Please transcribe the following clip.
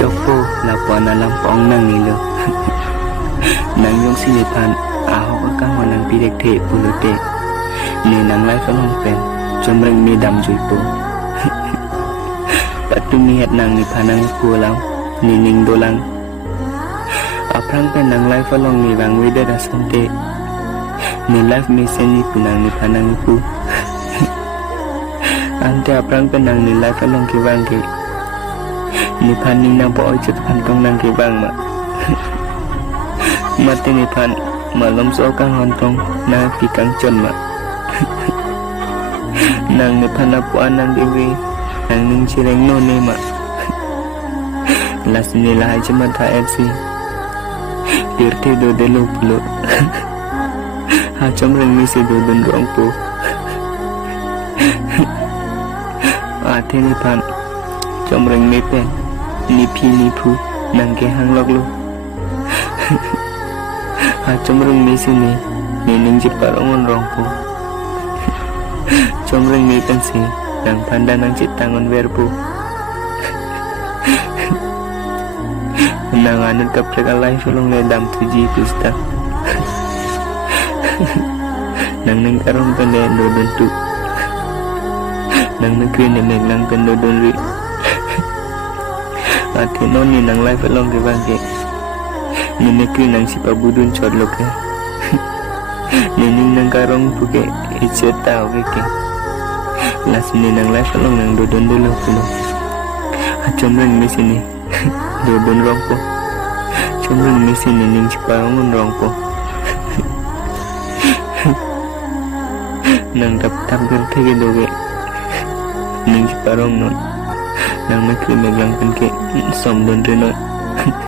Chopo la pona lampong nang nilo. Nang yung sinipan ahok akang wanang pidek te pulute. Ni nang lai falong pen jomreng ni dam juipo. Patu nihat nang ni panang pulang ni ning dolang. Aprang pen nang lai falong ni bang wida rasante. Ni life mission ni punang ni panang pu. Ante aprang pen nang ni life falong ki bang ki. Ni paning nang po ojut pantong nang ki bang ma. Mati ni pan malam so kang hontong na pikang chon ma. Nang ni pan apuan nang diwi nang ning chireng no ne ma. Las ni lahai cuma ta FC. Pirti do de lo pulo. Ha chom reng mi si do dun rong po. Ate ni pan chom reng mi pen ni pi ni pu nang ke hang lok lo. Ha chom reng mi si ni ning jipar ongon rong po. Chom reng mi pen si nang panda nang citangon verbo. Nang anut kaprek alai fulong le dam tuji kusta. Nang nang karong pende dodon tu. Nang negeri ne meg nang pen dodon ri. Ati non ni nang lai fulong ke bangke. Ni negeri nang si pabudun chot loke. Ni ning nang karong puke icet tau ke. Las ni nang lai fulong nang dodon dulu pulo. Acom reng mi sini. Dodon rongpo. Cuma ni sini ning ciparongun rongpo. Nang tap gertege doge. Ning ciparong non. Nang nakri meglang penke som don reno.